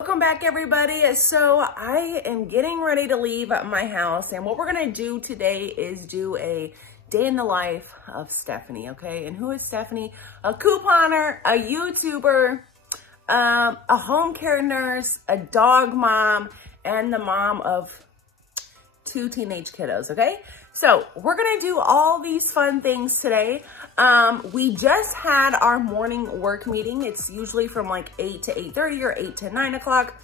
Welcome back, everybody. So I am getting ready to leave my house, and what we're gonna do today is do a day in the life of Stephanie, okay? And who is Stephanie? A couponer, a YouTuber, a home care nurse, a dog mom, and the mom of 2 teenage kiddos, okay? So we're gonna do all these fun things today. We just had our morning work meeting. It's usually from like 8 to 8:30 or 8 to 9 o'clock.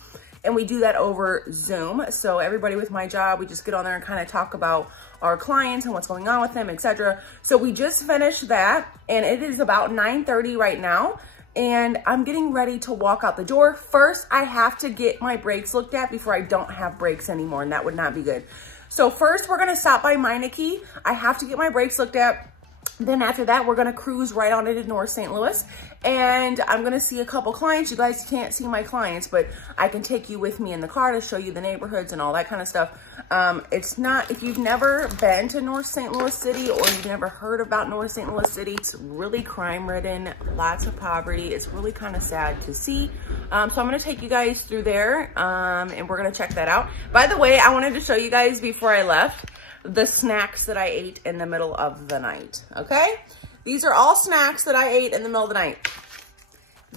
And we do that over Zoom. So everybody with my job, we just get on there and kind of talk about our clients and what's going on with them, etc. So we just finished that, and it is about 9:30 right now. And I'm getting ready to walk out the door. First, I have to get my brakes looked at before I don't have brakes anymore, and that would not be good. So first, we're gonna stop by Meineke. I have to get my brakes looked at. Then after that, we're gonna cruise right on into North St. Louis, and I'm gonna see a couple clients. You guys can't see my clients, but I can take you with me in the car to show you the neighborhoods and all that kind of stuff. It's not, if you've never been to North St. Louis City or you've never heard about North St. Louis City, it's really crime-ridden, lots of poverty. It's really kind of sad to see. So I'm gonna take you guys through there, and we're gonna check that out. By the way, I wanted to show you guys before I left the snacks that I ate in the middle of the night, okay? These are all snacks that I ate in the middle of the night.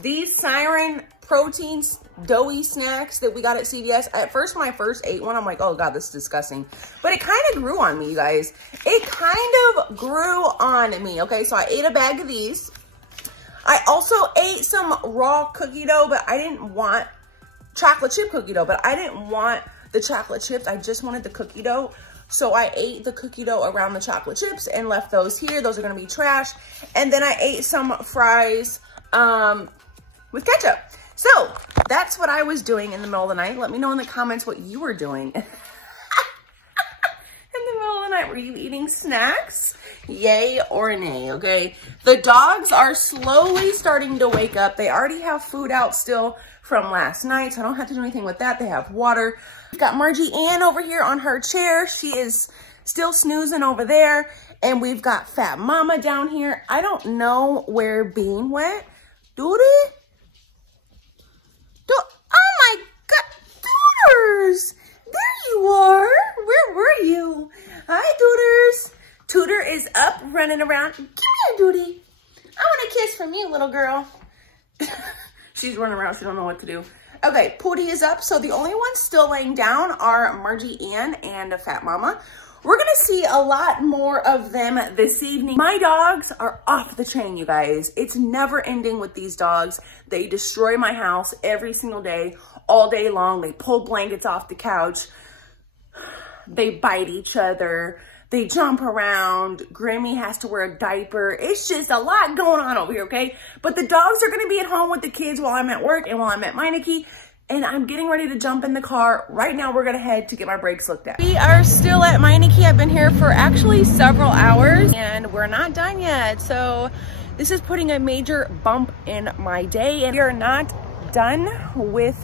These Siren proteins, doughy snacks that we got at CVS. At first, when I first ate one, I'm like, oh God, this is disgusting. But it kind of grew on me, you guys. It kind of grew on me, okay? So I ate a bag of these. I also ate some raw cookie dough, but I didn't want chocolate chip cookie dough, but I didn't want the chocolate chips. I just wanted the cookie dough. So I ate the cookie dough around the chocolate chips and left those here. Those are gonna be trash. And then I ate some fries with ketchup. So that's what I was doing in the middle of the night. Let me know in the comments what you were doing. In the middle of the night, were you eating snacks? Yay or nay, okay? The dogs are slowly starting to wake up. They already have food out still from last night, so I don't have to do anything with that. They have water. We've got Margie Ann over here on her chair. She is still snoozing over there. And we've got Fat Mama down here. I don't know where Bean went. Doody? Oh my God, Dooders! There you are. Where were you? Hi, Dooders. Tudor is up, running around. Come here, Doody. I want a kiss from you, little girl. She's running around. She don't know what to do. Okay, Pootie is up. So the only ones still laying down are Margie Ann and Fat Mama. We're going to see a lot more of them this evening. My dogs are off the chain, you guys. It's never ending with these dogs. They destroy my house every single day, all day long. They pull blankets off the couch. They bite each other. They jump around. Grammy has to wear a diaper. It's just a lot going on over here, okay? But the dogs are gonna be at home with the kids while I'm at work and while I'm at Meineke, and I'm getting ready to jump in the car. Right now, we're gonna head to get my brakes looked at. We are still at Meineke. I've been here for actually several hours, and we're not done yet. So this is putting a major bump in my day, and we are not done with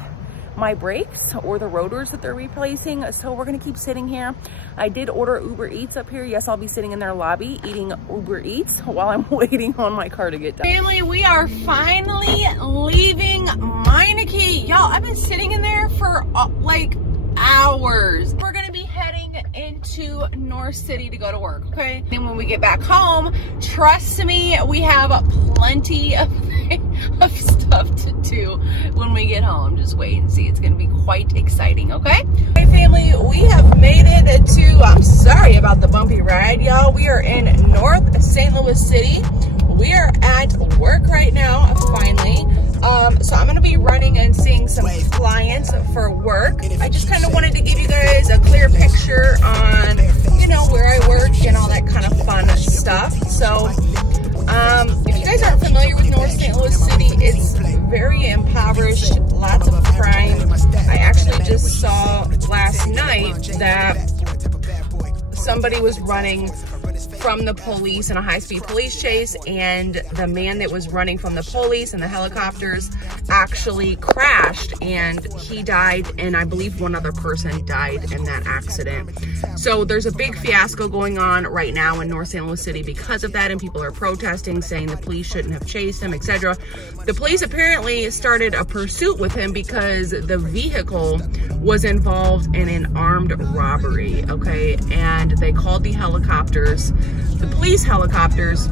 my brakes or the rotors that they're replacing, so we're gonna keep sitting here. I did order Uber Eats up here. Yes, I'll be sitting in their lobby eating Uber Eats while I'm waiting on my car to get done. Family, we are finally leaving Meineke. Y'all, I've been sitting in there for like hours. We're gonna be heading into North City to go to work, okay? And when we get back home, trust me, we have plenty of stuff to do when we get home. Just wait and see. It's gonna be quite exciting, okay? Hey family, we have made it to, I'm sorry about the bumpy ride, y'all. We are in North St. Louis City. We are at work right now, finally. So I'm gonna be running and seeing some clients for work. I just kind of wanted to give you guys a clear picture on, you know, where I work and all that kind of fun stuff. So if you guys aren't familiar with North St. Louis City, it's very impoverished, lots of crime. I actually just saw last night that somebody was running from the police in a high-speed police chase, and the man that was running from the police and the helicopters actually crashed and he died, and I believe one other person died in that accident. So there's a big fiasco going on right now in North St. Louis City because of that, and people are protesting, saying the police shouldn't have chased him, etc. The police apparently started a pursuit with him because the vehicle was involved in an armed robbery, okay? And they called the helicopters, the police helicopters,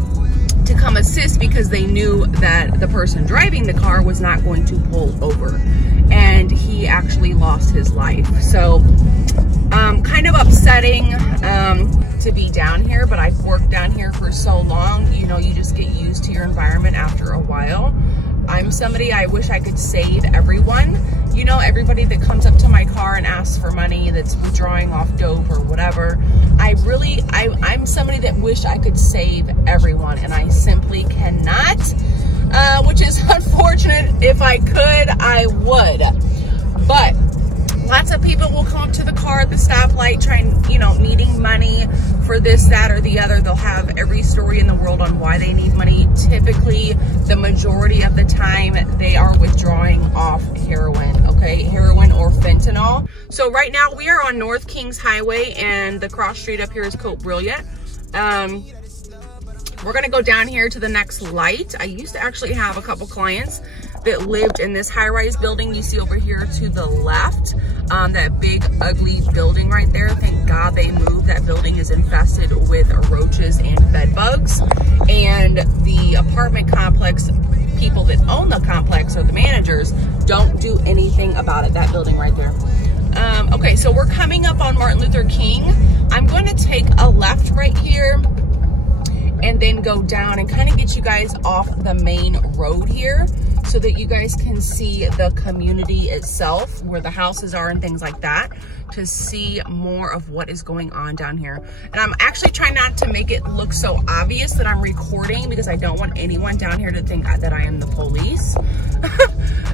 to come assist because they knew that the person driving the car was not going to pull over, and he actually lost his life. So kind of upsetting to be down here, but I've worked down here for so long, you know, you just get used to your environment after a while. I'm somebody, I wish I could save everyone. You know, everybody that comes up to my car and asks for money, that's withdrawing off dope or whatever. I'm somebody that wish I could save everyone, and I simply cannot, which is unfortunate. If I could, I would. But lots of people will come up to the car at the stoplight trying, you know, needing money for this, that, or the other. They'll have every story in the world on why they need money. Typically, the majority of the time, they are withdrawing off heroin, okay? Heroin or fentanyl. So right now, we are on North Kings Highway, and the cross street up here is Cote Brilliant. We're gonna go down here to the next light. I used to actually have a couple clients that lived in this high-rise building you see over here to the left. That big ugly building right there, thank God they moved. That building is infested with roaches and bed bugs. And the apartment complex, people that own the complex, or the managers, don't do anything about it. That building right there. Okay, so we're coming up on Martin Luther King. I'm going to take a left right here and then go down and kind of get you guys off the main road here so that you guys can see the community itself, where the houses are and things like that, to see more of what is going on down here. And I'm actually trying not to make it look so obvious that I'm recording, because I don't want anyone down here to think that I am the police.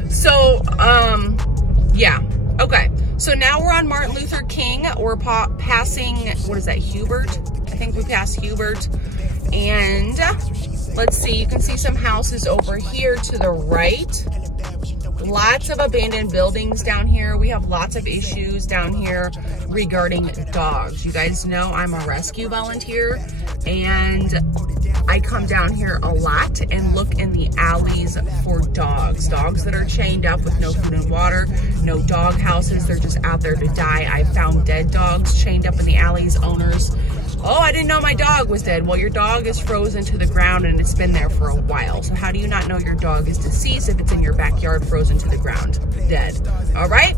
So, yeah. Okay, so now we're on Martin Luther King. We're passing, what is that, Hubert? I think we passed Hubert. And let's see, you can see some houses over here to the right. Lots of abandoned buildings down here. We have lots of issues down here regarding dogs. You guys know I'm a rescue volunteer, and I come down here a lot and look in the alleys for dogs. Dogs that are chained up with no food and water, no dog houses. They're just out there to die. I found dead dogs chained up in the alleys. Owners, oh, I didn't know my dog was dead. Well, your dog is frozen to the ground and it's been there for a while. So how do you not know your dog is deceased if it's in your backyard frozen to the ground, dead? All right.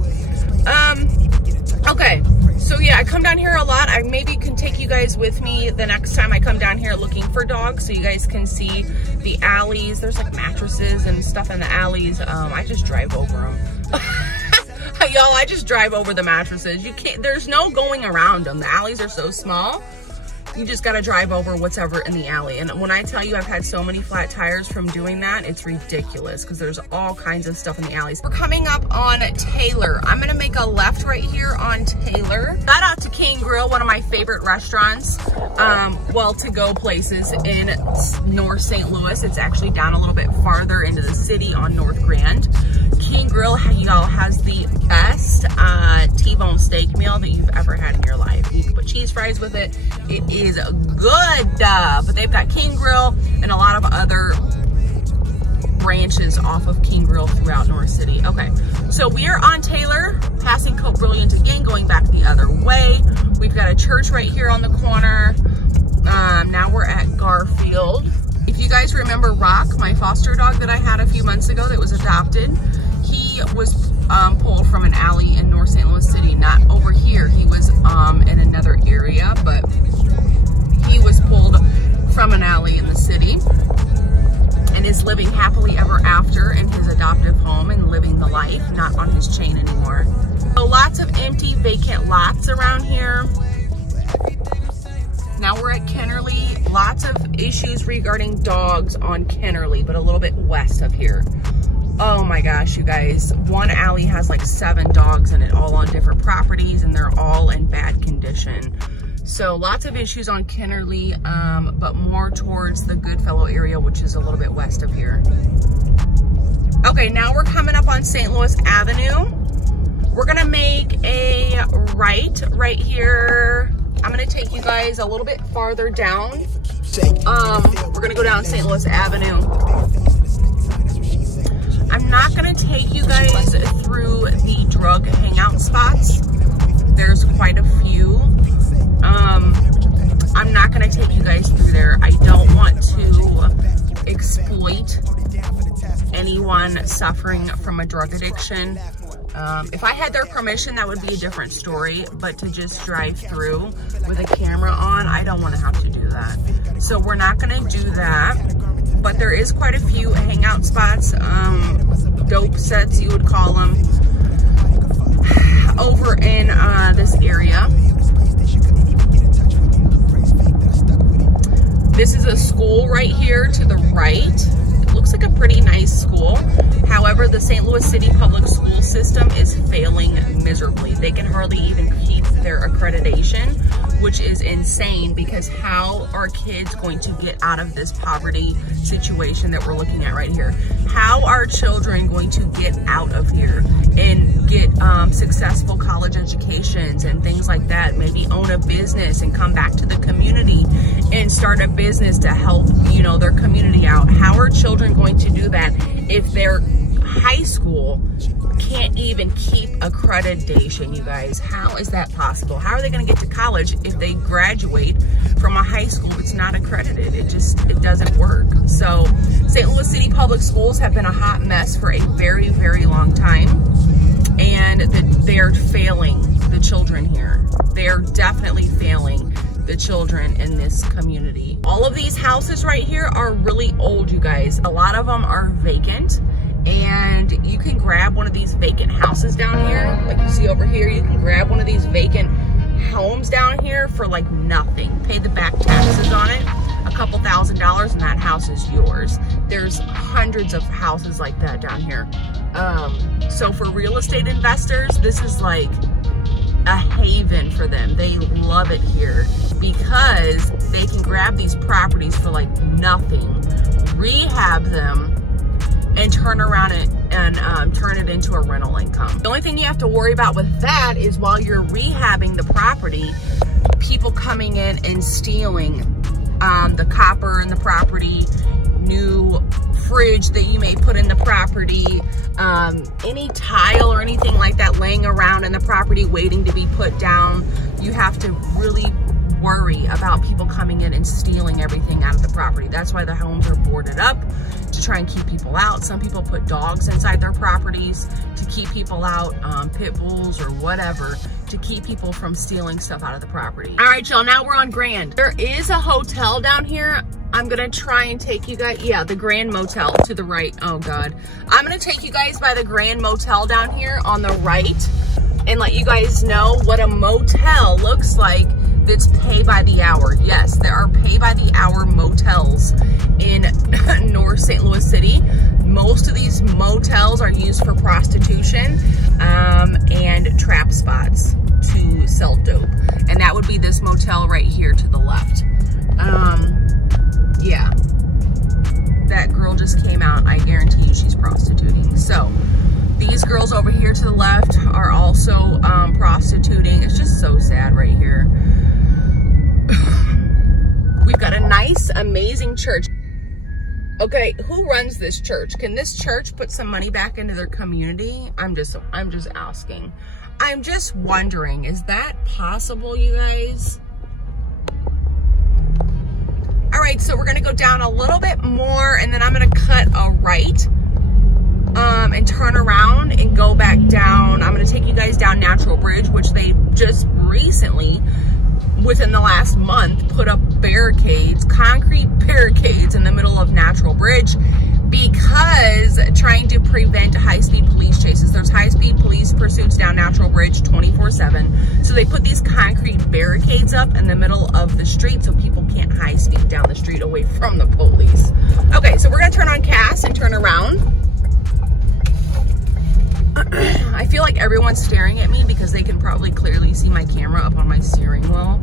Okay. So yeah, I come down here a lot. I maybe can take you guys with me the next time I come down here looking for dogs, so you guys can see the alleys. There's like mattresses and stuff in the alleys. I just drive over them. Y'all, I just drive over the mattresses. You can't, there's no going around them. The alleys are so small. You just gotta drive over whatever in the alley. And when I tell you I've had so many flat tires from doing that, it's ridiculous, because there's all kinds of stuff in the alleys. We're coming up on Taylor. I'm gonna make a left right here on Taylor. Shout out to King Grill, one of my favorite restaurants, well, to-go places in North St. Louis. It's actually down a little bit farther into the city on North Grand. King Grill, y'all, has the best T-bone steak meal that you've ever had in your life. You can put cheese fries with it. It is good, but they've got King Grill and a lot of other branches off of King Grill throughout North City. Okay, so we are on Taylor, passing Cote Brilliant again, going back the other way. We've got a church right here on the corner. Now we're at Garfield. If you guys remember Rock, my foster dog that I had a few months ago that was adopted, he was pulled from an alley in North St. Louis City, not over here. He was in another area, but he was pulled from an alley in the city and is living happily ever after in his adoptive home and living the life, not on his chain anymore. So lots of empty, vacant lots around here. Now we're at Kennerly. Lots of issues regarding dogs on Kennerly, but a little bit west of here. Oh my gosh, you guys. One alley has like 7 dogs in it, all on different properties, and they're all in bad condition. So lots of issues on Kennerly, but more towards the Goodfellow area, which is a little bit west of here. Okay, now we're coming up on St. Louis Avenue. We're gonna make a right here. I'm gonna take you guys a little bit farther down. We're gonna go down St. Louis Avenue. I'm not gonna take you guys through the drug hangout spots. There's quite a few. I'm not gonna take you guys through there. I don't want to exploit anyone suffering from a drug addiction. If I had their permission, that would be a different story, but to just drive through with a camera on, I don't want to have to do that. So we're not going to do that, but there is quite a few hangout spots, dope sets you would call them, over in this area. This is a school right here to the right. Looks like a pretty nice school. However, the St. Louis City public school system is failing miserably. They can hardly even keep their accreditation, which is insane, because how are kids going to get out of this poverty situation that we're looking at right here? How are children going to get out of here and get successful college educations and things like that? Maybe own a business and come back to the community and start a business to help, you know, their community out. How are children going to do that if their high school can't even keep accreditation, you guys? How is that possible? How are they going to get to college if they graduate from a high school that's not accredited? It doesn't work. So St. Louis City Public Schools have been a hot mess for a very, very long time, and they're failing the children here. They're definitely failing the children in this community. All of these houses right here are really old, you guys. A lot of them are vacant, and you can grab one of these vacant houses down here, like you see over here. You can grab one of these vacant homes down here for like nothing. Pay the back taxes on it, a couple $1,000s, and that house is yours. There's hundreds of houses like that down here. So for real estate investors, this is like a haven for them. They love it here because they can grab these properties for like nothing, rehab them, and turn around it and turn it into a rental income. The only thing you have to worry about with that is while you're rehabbing the property, people coming in and stealing the copper in the property, new fridge that you may put in the property, any tile or anything like that laying around in the property waiting to be put down. You have to really worry about people coming in and stealing everything out of the property. That's why the homes are boarded up, to try and keep people out. Some people put dogs inside their properties to keep people out, pit bulls or whatever, to keep people from stealing stuff out of the property. All right, y'all, now we're on Grand. There is a hotel down here. I'm gonna try and take you guys, yeah, the Grand Motel to the right. Oh God. I'm gonna take you guys by the Grand Motel down here on the right and let you guys know what a motel looks like that's pay by the hour. Yes, there are pay by the hour motels in North St. Louis City. Most of these motels are used for prostitution and trap spots to sell dope. And that would be this motel right here to the left. Yeah, that girl just came out. I guarantee you she's prostituting. So these girls over here to the left are also prostituting. It's just so sad right here. We've got a nice, amazing church. Okay, who runs this church? Can this church put some money back into their community? I'm just asking. I'm just wondering, is that possible, you guys? All right, so we're gonna go down a little bit more, and then I'm gonna cut a right and turn around and go back down. I'm gonna take you guys down Natural Bridge, which they just recently, within the last month, put up barricades, concrete barricades in the middle of Natural Bridge, because trying to prevent high-speed police chases. There's high-speed police pursuits down Natural Bridge 24/7. So they put these concrete barricades up in the middle of the street so people can't high-speed down the street away from the police. Okay, so we're gonna turn on Cass and turn around. I feel like everyone's staring at me because they can probably clearly see my camera up on my steering wheel.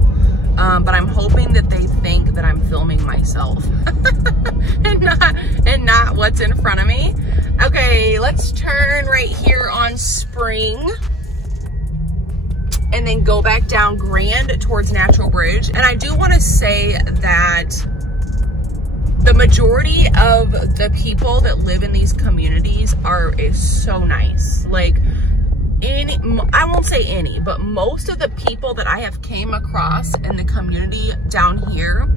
but I'm hoping that they think that I'm filming myself and not what's in front of me. Okay, let's turn right here on Spring and then go back down Grand towards Natural Bridge. And I do want to say that the majority of the people that live in these communities is so nice. Like, I won't say any, but most of the people that I have came across in the community down here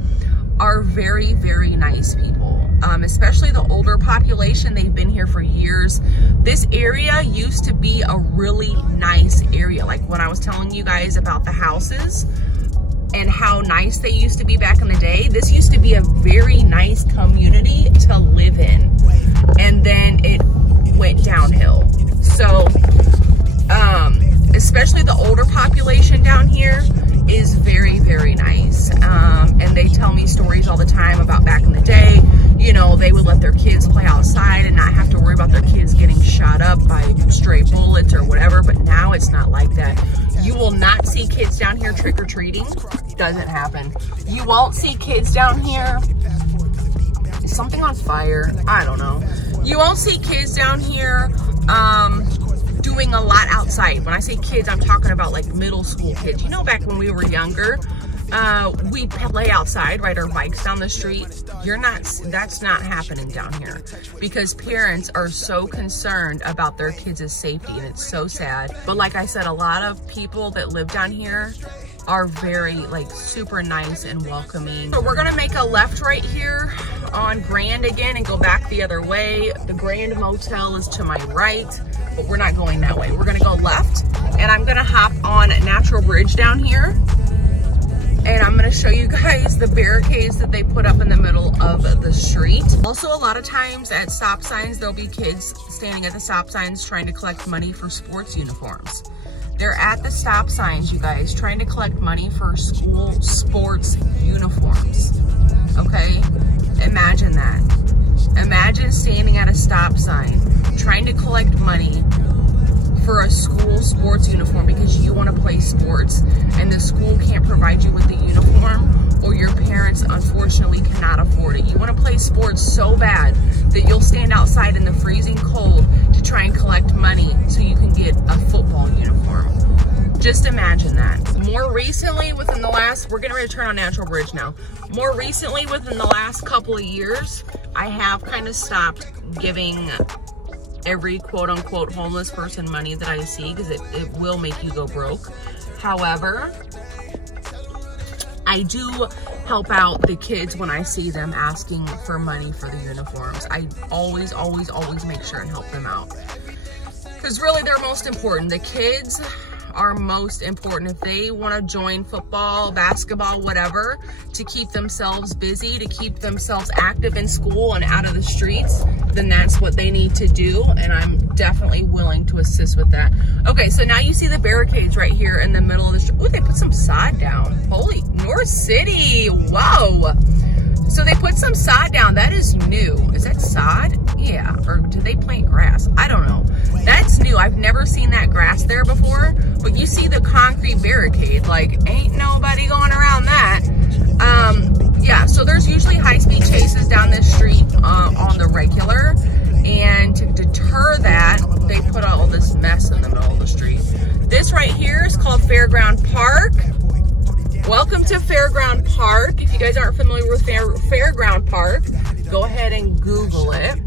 are very, very nice people. Especially the older population. They've been here for years. This area used to be a really nice area. Like when I was telling you guys about the houses and how nice they used to be back in the day, this used to be a very nice community to live in. And then it went downhill. So, especially the older population down here is very, very nice. And they tell me stories all the time about back in the day. You know, they would let their kids play outside and not have to worry about their kids getting shot up by stray bullets or whatever. But now it's not like that. You will not see kids down here trick-or-treating. Doesn't happen. You won't see kids down here. Is something on fire? I don't know. You won't see kids down here doing a lot outside. When I say kids, I'm talking about like middle school kids. You know, back when we were younger, we play outside, ride our bikes down the street. That's not happening down here because parents are so concerned about their kids' safety, and it's so sad. But like I said, a lot of people that live down here are very like super nice and welcoming. So we're gonna make a left right here on Grand again and go back the other way. The Grand Motel is to my right, but we're not going that way. We're gonna go left, and I'm gonna hop on Natural Bridge down here. And I'm gonna show you guys the barricades that they put up in the middle of the street. Also, a lot of times at stop signs, there'll be kids standing at the stop signs trying to collect money for sports uniforms. They're at the stop signs, you guys, trying to collect money for school sports uniforms, okay? Imagine that. Imagine standing at a stop sign, trying to collect money for a school sports uniform because you want to play sports and the school can't provide you with the uniform, or your parents unfortunately cannot afford it. You want to play sports so bad that you'll stand outside in the freezing cold to try and collect money so you can get a football uniform. Just imagine that. More recently, within the last, we're getting ready to turn on Natural Bridge now. More recently, within the last couple of years, I have kind of stopped giving every quote-unquote homeless person money that I see because it will make you go broke. However, I do help out the kids when I see them asking for money for the uniforms. I always make sure and help them out because really they're most important. The kids are most important. If they want to join football, basketball, whatever, to keep themselves busy, to keep themselves active in school and out of the streets, then that's what they need to do. And I'm definitely willing to assist with that. Okay, so now you see the barricades right here in the middle of the street. Ooh, they put some sod down. Holy, North City, whoa. So they put some sod down. That is new. Is that sod? Yeah, or did they plant grass? I don't know. That's new. I've never seen that grass there before, but you see the concrete barricade. Like, ain't nobody going around that. Yeah, so there's usually high-speed chases down this street on the regular, and to deter that, they put all this mess in the middle of the street. This right here is called Fairground Park. Welcome to Fairground Park. If you guys aren't familiar with Fairground Park, go ahead and Google it.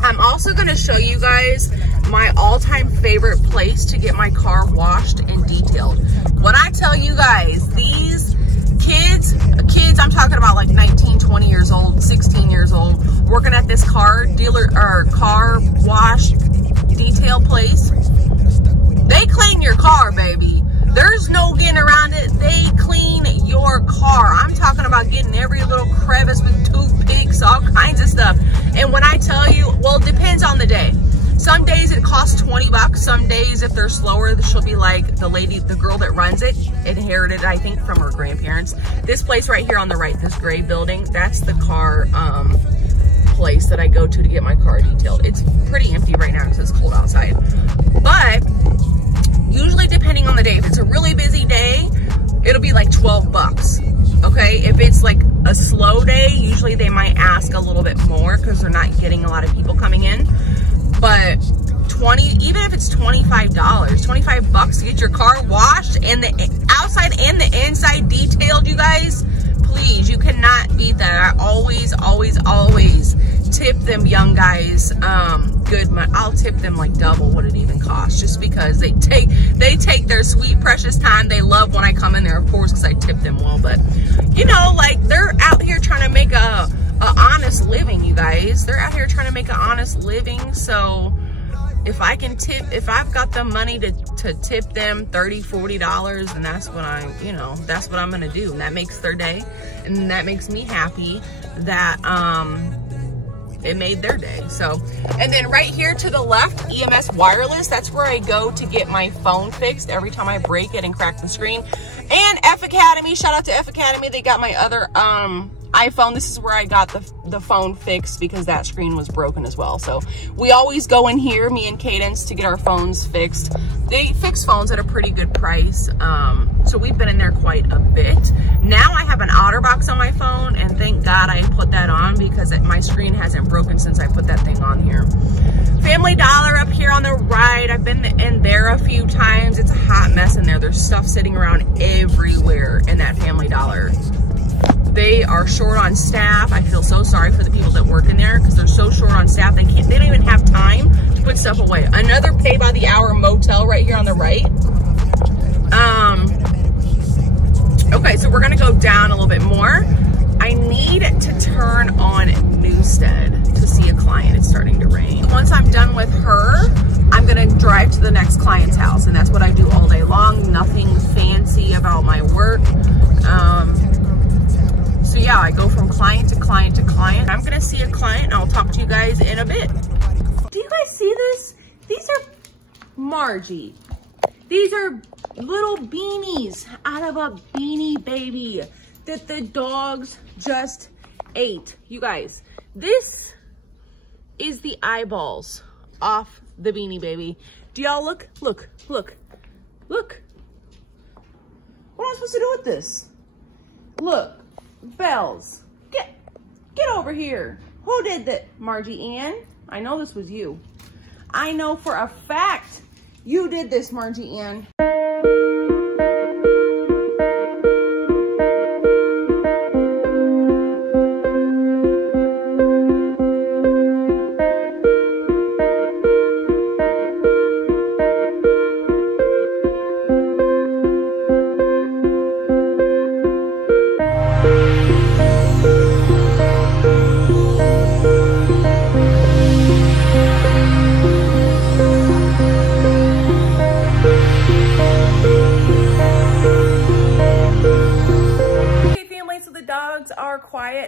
I'm also going to show you guys my all-time favorite place to get my car washed and detailed. When I tell you guys, these kids, I'm talking about like 19, 20 years old, 16 years old, working at this car dealer or car wash detail place, they clean your car, baby. There's no getting around it. They clean your car. I'm talking about getting every little crevice with toothpicks, all kinds of stuff. And when I tell you, well, it depends on the day. Some days it costs 20 bucks. Some days, if they're slower, she'll be like the girl that runs it, inherited, I think, from her grandparents. This place right here on the right, this gray building, that's the car place that I go to get my car detailed. It's pretty empty right now because it's cold outside. But usually depending on the day, if it's a really busy day, it'll be like 12 bucks. a slow day, usually they might ask a little bit more because they're not getting a lot of people coming in. But even if it's $25, 25 bucks to get your car washed and the outside and the inside detailed, you guys, please, you cannot beat that. I always tip them young guys good money. I'll tip them like double what it even costs, just because they take their sweet precious time. They love when I come in there, of course, because I tip them well. But you know, like, they're out here trying to make a honest living, you guys. They're out here trying to make an honest living. So if I can tip, if I've got the money to tip them $30, $40, then that's what that's what I'm gonna do. And that makes their day, and that makes me happy that it made their day. So, and then right here to the left, EMS Wireless, that's where I go to get my phone fixed every time I break it and crack the screen. And F Academy, shout out to F Academy. They got my other iPhone. This is where I got the phone fixed because that screen was broken as well. So we always go in here, me and Cadence, to get our phones fixed. They fix phones at a pretty good price. So we've been in there quite a bit. Now I have an OtterBox on my phone, and thank God I put that on because my screen hasn't broken since I put that thing on here. Family Dollar up here on the right. I've been in there a few times. It's a hot mess in there. There's stuff sitting around everywhere in that Family Dollar. They are short on staff. I feel so sorry for the people that work in there because they're so short on staff. They don't even have time to put stuff away. Another pay by the hour motel right here on the right. Okay, so we're gonna go down a little bit more. I need to turn on Newstead to see a client. It's starting to rain. Once I'm done with her, I'm gonna drive to the next client's house, and that's what I do all day long. Nothing fancy about my work. So yeah, I go from client to client to client. I'm gonna see a client and I'll talk to you guys in a bit. Do you guys see this? These are Margie. These are little beanies out of a Beanie Baby that the dogs just ate. You guys, this is the eyeballs off the Beanie Baby. Do y'all look? Look. What am I supposed to do with this? Look. Bells, get over here. Who did that? Margie Ann? I know this was you. I know for a fact you did this, Margie Ann.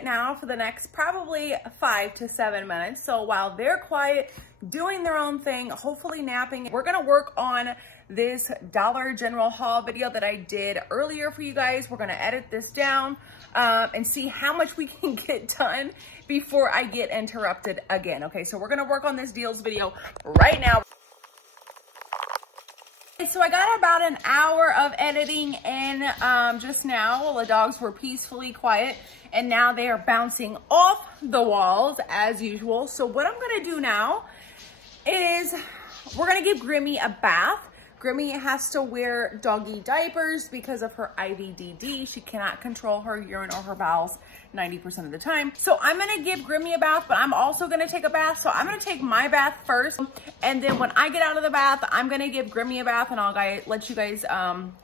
Now for the next probably 5 to 7 minutes. So while they're quiet, doing their own thing, hopefully napping, we're gonna work on this Dollar General haul video that I did earlier for you guys. We're gonna edit this down and see how much we can get done before I get interrupted again. Okay, so we're gonna work on this deals video right now. So I got about an hour of editing in just now while the dogs were peacefully quiet, and now they are bouncing off the walls as usual. So what I'm gonna do now is we're gonna give Grimmy a bath. Grimmy has to wear doggy diapers because of her IVDD. She cannot control her urine or her bowels 90% of the time. So I'm gonna give Grimmy a bath, but I'm also gonna take a bath. So I'm gonna take my bath first, and then when I get out of the bath, I'm gonna give Grimmy a bath, and I'll let you guys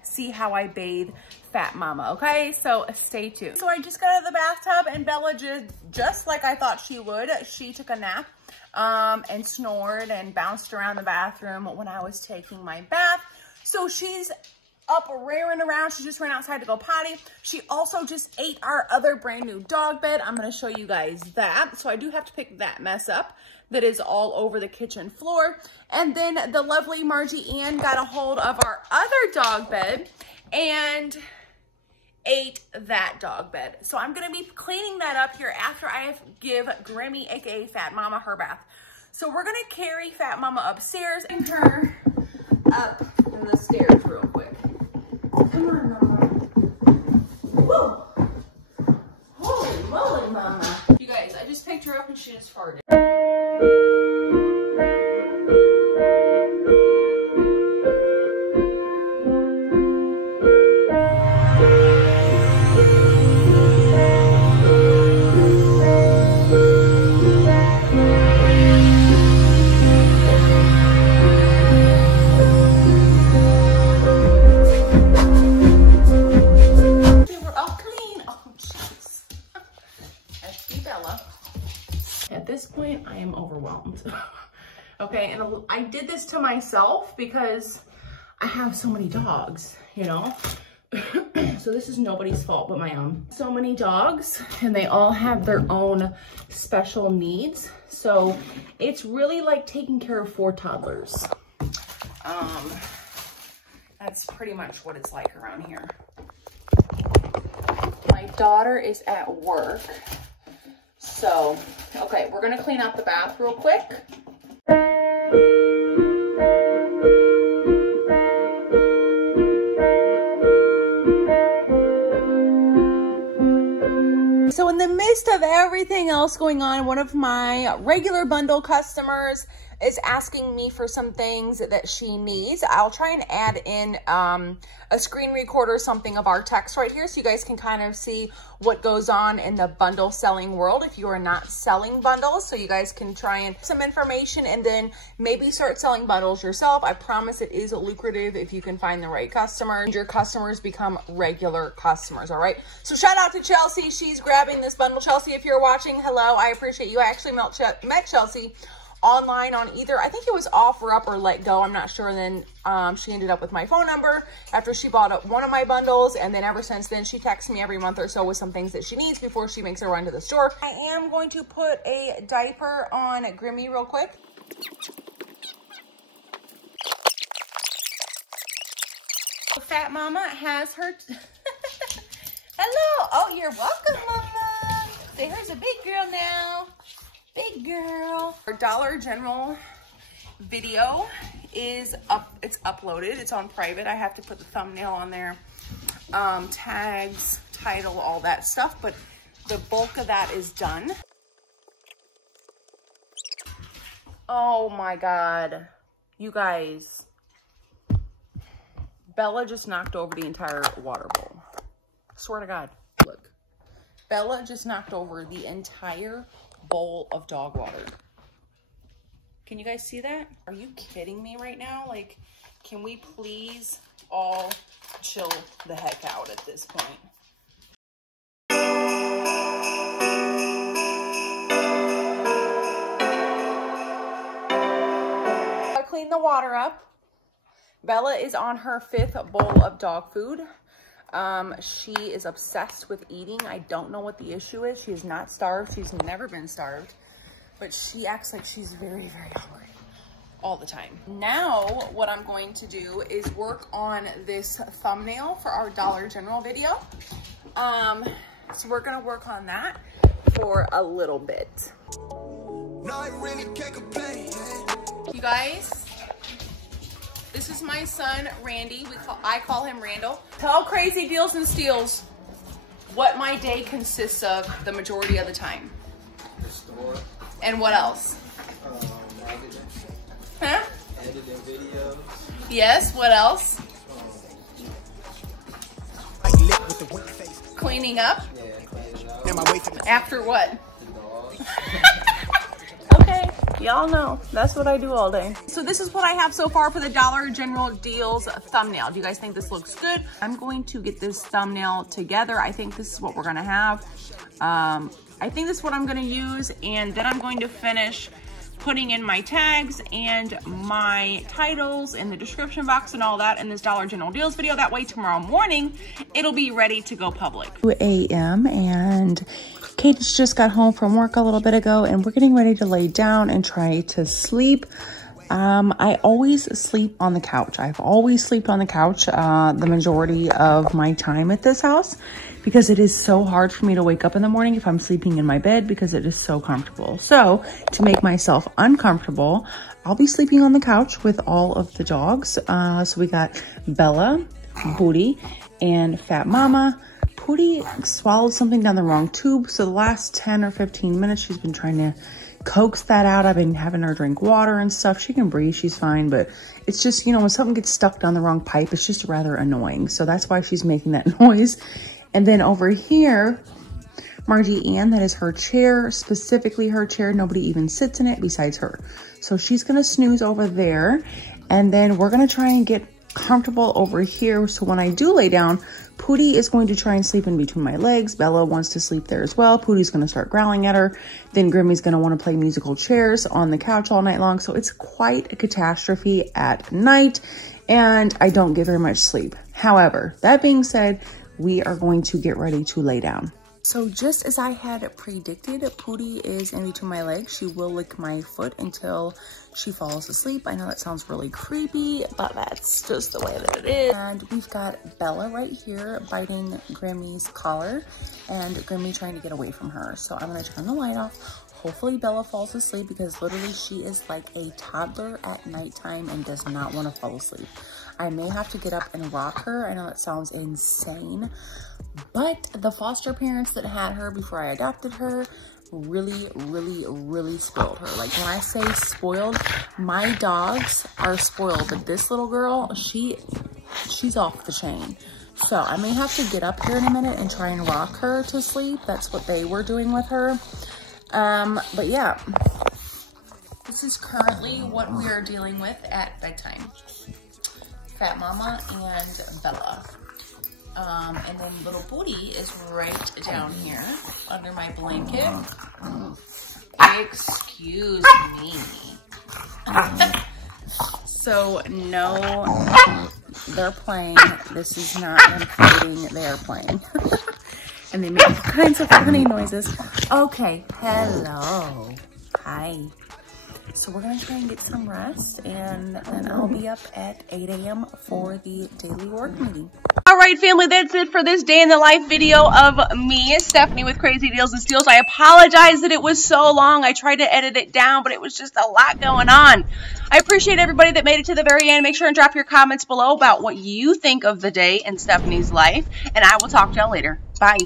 see how I bathe Fat Mama, okay? So stay tuned. So I just got out of the bathtub, and Bella just like I thought she would, she took a nap and snored and bounced around the bathroom when I was taking my bath. So she's up rearing around. She just ran outside to go potty. She also just ate our other brand new dog bed. I'm gonna show you guys that. So I do have to pick that mess up that is all over the kitchen floor. And then the lovely Margie Ann got a hold of our other dog bed and ate that dog bed. So I'm gonna be cleaning that up here after I give Grimmy, aka Fat Mama, her bath. So we're gonna carry Fat Mama upstairs and her up the stairs real quick. Come on, Mama. Woo! Holy am overwhelmed. Okay, and I did this to myself because I have so many dogs, you know? So this is nobody's fault but my own. So many dogs, and they all have their own special needs. So it's really like taking care of 4 toddlers. That's pretty much what it's like around here. My daughter is at work. So, okay, we're gonna clean out the bath real quick. So in the midst of everything else going on, one of my regular bundle customers is asking me for some things that she needs. I'll try and add in a screen recorder, something of our text right here, so you guys can kind of see what goes on in the bundle selling world if you are not selling bundles. So you guys can try and some information and then maybe start selling bundles yourself. I promise it is lucrative if you can find the right customer. Your customers become regular customers, all right? So shout out to Chelsea. She's grabbing this bundle. Chelsea, if you're watching, hello. I appreciate you. I actually met Chelsea online on either, I think it was OfferUp or Let Go, I'm not sure. And then she ended up with my phone number after she bought up one of my bundles, and then ever since then she texts me every month or so with some things that she needs before she makes her run to the store. I am going to put a diaper on Grimmy real quick. Fat Mama has her hello. Oh, you're welcome, Mama. There's a big girl now. Big girl. Our Dollar General video is up. It's uploaded. It's on private. I have to put the thumbnail on there, tags, title, all that stuff, but the bulk of that is done. Oh my God, you guys, Bella just knocked over the entire water bowl. Swear to God, look, Bella just knocked over the entire bowl of dog water. Can you guys see that? Are you kidding me right now? Like, can we please all chill the heck out at this point? I cleaned the water up. Bella is on her 5th bowl of dog food. She is obsessed with eating. I don't know what the issue is. She is not starved. She's never been starved, but she acts like she's very, very hungry all the time. Now, what I'm going to do is work on this thumbnail for our Dollar General video. So we're gonna work on that for a little bit. You guys, this is my son, Randy. I call him Randall. Tell Crazy Deals and Steals what my day consists of the majority of the time. The store. And what else? Editing. Huh? Editing videos. Yes, what else? Cleaning up? Yeah, cleaning up. After what? The dogs. Okay, y'all know that's what I do all day. So this is what I have so far for the Dollar General Deals thumbnail. Do you guys think this looks good? I'm going to get this thumbnail together. I think this is what we're gonna have. I think this is what I'm gonna use, and then I'm going to finish putting in my tags and my titles in the description box and all that in this Dollar General Deals video. That way tomorrow morning, it'll be ready to go public. 2 a.m. and Kate's just got home from work a little bit ago, and we're getting ready to lay down and try to sleep. I always sleep on the couch. I've always slept on the couch the majority of my time at this house because it is so hard for me to wake up in the morning if I'm sleeping in my bed because it is so comfortable. So to make myself uncomfortable, I'll be sleeping on the couch with all of the dogs. So we got Bella, Booty, and Fat Mama. Pooty swallowed something down the wrong tube. So the last 10 or 15 minutes, she's been trying to coax that out. I've been having her drink water and stuff. She can breathe, she's fine, but it's just, you know, when something gets stuck down the wrong pipe, it's just rather annoying. So that's why she's making that noise. And then over here, Margie Ann, that is her chair, specifically her chair. Nobody even sits in it besides her. So she's gonna snooze over there. And then we're gonna try and get comfortable over here. So when I do lay down, Pootie is going to try and sleep in between my legs. Bella wants to sleep there as well. Pootie's going to start growling at her. Then Grimmy's going to want to play musical chairs on the couch all night long. So it's quite a catastrophe at night, and I don't get very much sleep. However, that being said, we are going to get ready to lay down. So just as I had predicted, Pootie is in between my legs. She will lick my foot until she falls asleep. I know that sounds really creepy, but that's just the way that it is. And we've got Bella right here biting Grimmy's collar, and Grimmy trying to get away from her. So I'm gonna turn the light off. Hopefully Bella falls asleep, because literally she is like a toddler at nighttime and does not want to fall asleep. I may have to get up and rock her. I know that sounds insane, but the foster parents that had her before I adopted her really spoiled her. Like, when I say spoiled, my dogs are spoiled, but this little girl, she's off the chain. So I may have to get up here in a minute and try and rock her to sleep. That's what they were doing with her. But yeah, this is currently what we are dealing with at bedtime. Fat Mama and Bella. And then little Pootie is right down here under my blanket. Excuse me. So no, they're playing. This is not them fighting, they are playing. And they make all kinds of funny noises. Okay, hello, hi. So we're gonna try and get some rest, and then I'll be up at 8 a.m. for the daily work meeting. All right, family, that's it for this day in the life video of me, Stephanie with Crazy Deals and Steals. I apologize that it was so long. I tried to edit it down, but it was just a lot going on. I appreciate everybody that made it to the very end. Make sure and drop your comments below about what you think of the day in Stephanie's life, and I will talk to y'all later. Bye.